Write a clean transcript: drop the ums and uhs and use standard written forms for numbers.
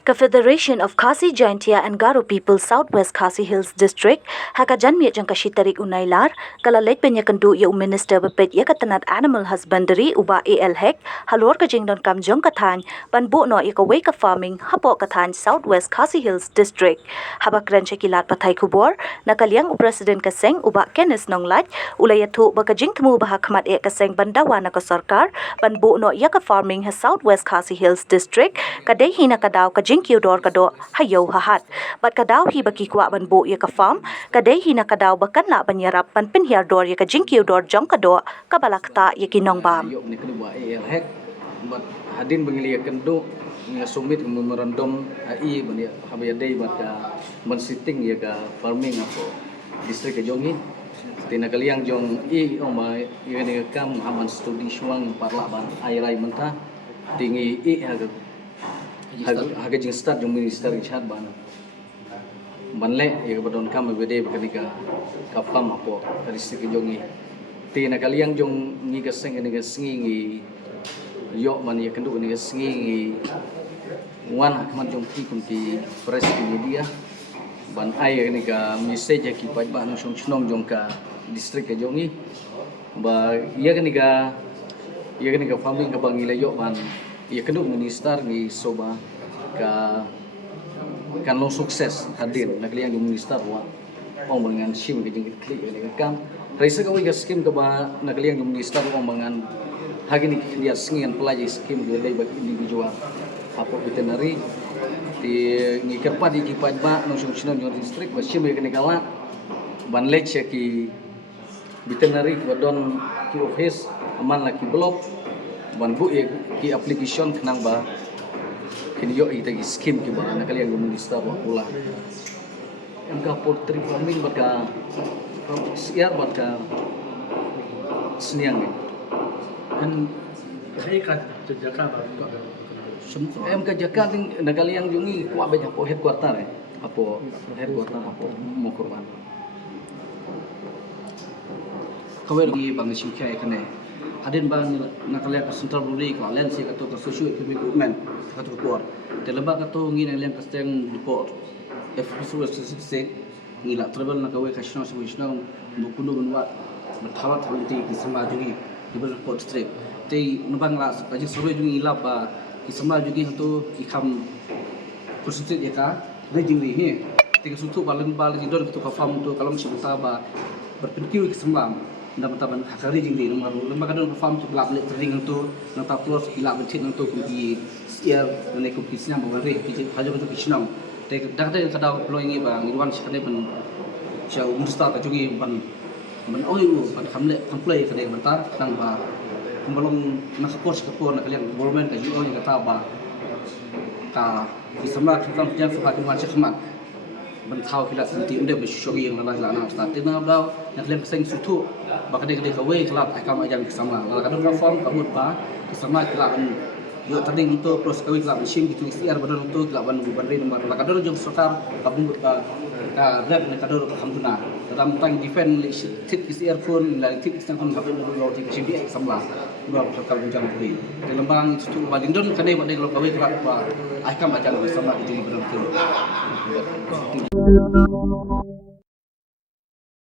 Confederation of Khasi Jaintia and Garo People Southwest Khasi Hills District hakajan mi jang kashi tarik unailar kala lek penya kandu ya minister bepet ya katanat animal husbandry uba AL hek halor ka jing don kam jong kathan ban bu no ya ka way ka farming hapo kathan Southwest Khasi Hills District habak ran chekilat pathai kubor nakaliang president ka seng uba Kenneth Nonglat ulayathu ba ka jing tmu ba hakmat e ka seng bandawa na ka sarkar ban bu no ya ka farming ha Southwest Khasi Hills District kadai hina kadaw ka jing kiudor kado hayo hahat bat kadaw hi baki kwa ban bo ya ka farm kadai hina kadaw bakan la banyarap ban pinhiar dor ya ka jing kiudor jong kado kabalakta ya kinong bam yo ne kedua AL hek bat hadin bangili kendo nga sumit memorandum AI ban ya habaya day bat man sitting ya ka farming ako distrik ka jongi tina kaliang jong I oma ya ne kam aman studi suang parla ban airai menta tingi I haga jing start jong minister chat ban banle ya badon kam bede bakanika kapam apo distrik jongi tina kaliang jong ngi ka seng ni ka singi yo man ya kendu ni ka singi wan man jong ki kunti press media ban ai ni ka message ki pa ba no song chnong jong ka distrik ka jongi ba ya ni ka farming ka bangila yo ban ya kendu minister ni soba ka kan lo sukses hadir nakliang jong minister wa ong dengan sim ka jing klik ni ka kam Raisa ka wiga skim ka ba nakaliang yung minister ko mangan hagini dia singin pelaji skim dia lay bag individual apo veterinary di ngikerpa di kipaj ba no sung yung district ba sim ka nikala ban lech ki veterinary badon ki office aman la ki block ban bu ki application kanang ba kini yo itagi skim ki ba nakaliang yung minister wa pula angka poultry farming baka siar buat ke seniang ni. Dan saya kan terjaga baru semua. Em kerjakan ting negara yang jungi kuat banyak po headquarter apa headquarter apa mau korban. Kau lagi bang simkai kan ni. Hadin bang nakalian ke central buri ke alen si kata ke social economic development kata report. Terlebih kata ngin alen ke steng report. FSU ngila travel na kawai kasino sa wisno bukuno bunwa bertawat hanti kisama jungi dibel pot strip te nubang la aji sore jungi ila ba kisama jungi hantu ikam kursutit ya ka de jungi ni te sutu balen bal jidor tu ka fam tu kalam sibta ba berpinkiu kisama nda mataban hakari jungi nomor lembaga don fam tu lab le training tu na ta plus ila betit tu kumpi siar ne kumpi sinam ba re ki hajo tu kisnam dak dak kada ploy ngi ba ngirwan sikane ban siya umusta ka jungi ban oyu ban kamle kamplay kada banta nang ba kumbalong nakapos ka po nakaliang government ka juo ni kata ba ka bisamla kitam jam fa ka macam man ban thau kila santi unde be shogi yang la na sta tina ba nakaliang seng sutu ba kada kada ka we kelap akam ajang kisama la kada ka form kabut ba kisama kila yo tading untuk pros kawik la machine gitu istiar badon untuk la ban buban re nomor la kador jong sarkar kabung ka rap ne kador alhamdulillah dalam tang defend tit istiar pun la tit istang kon kabel lo ti sidi samla ba sarkar bujang beri dalam bang itu balindon kane badai lo kawik la ba akam ajang sama itu badon tu